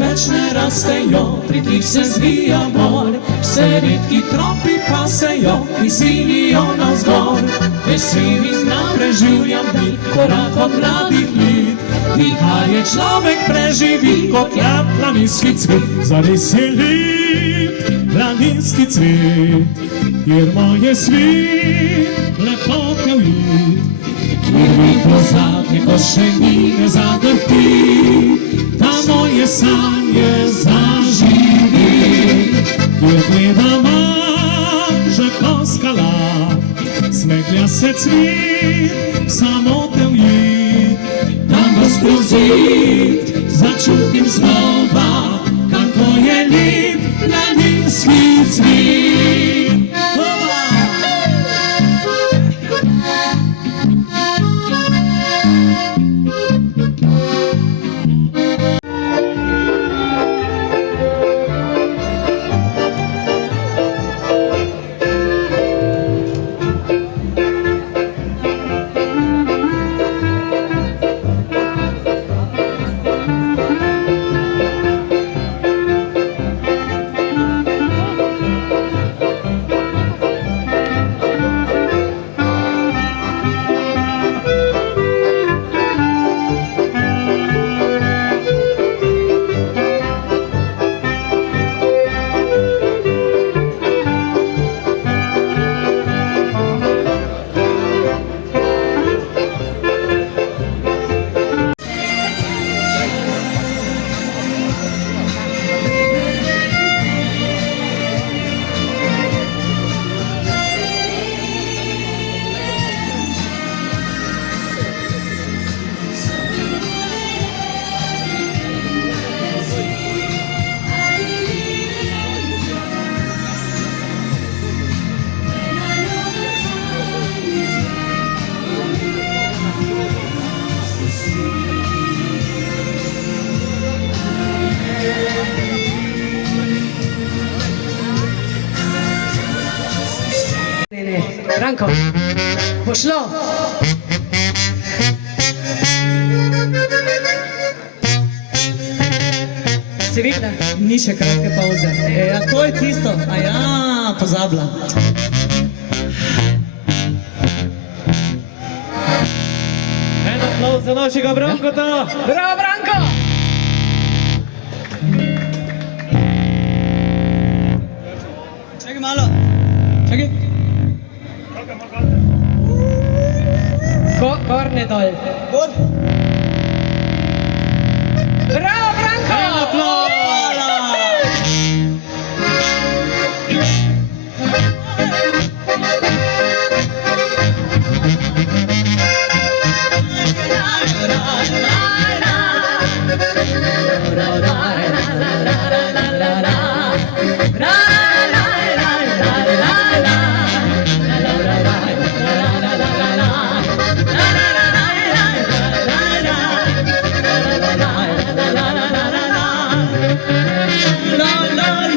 več ne rastejo, pri njih se zvija mor, vse redki tropi pasejo in silijo navzgor. Veseli znam preživljam dni, korakom mladih let, dihanje človek preživi kot lep planinski cvet. Zares je lep planinski cvet, kjer moje svet lepote ujit, kjer mi pozadnje, ko še ni ne zadrti, da moje sanje zaživi, kjer gleda manža ko skala, smehlja se cvet, samo te ujit, tam vas prozit, začutim znova, kako je lep planinski cvet. Branko, bo šlo. Si videla? Ni še kratke pauze. Ja, to je tisto. A ja, pozabila. En aplauz za našega Brankota. Bravo, Branko! Čakaj malo. Čakaj. Gor ne dol. Gor. Bravo, Branko! En aplauz! La la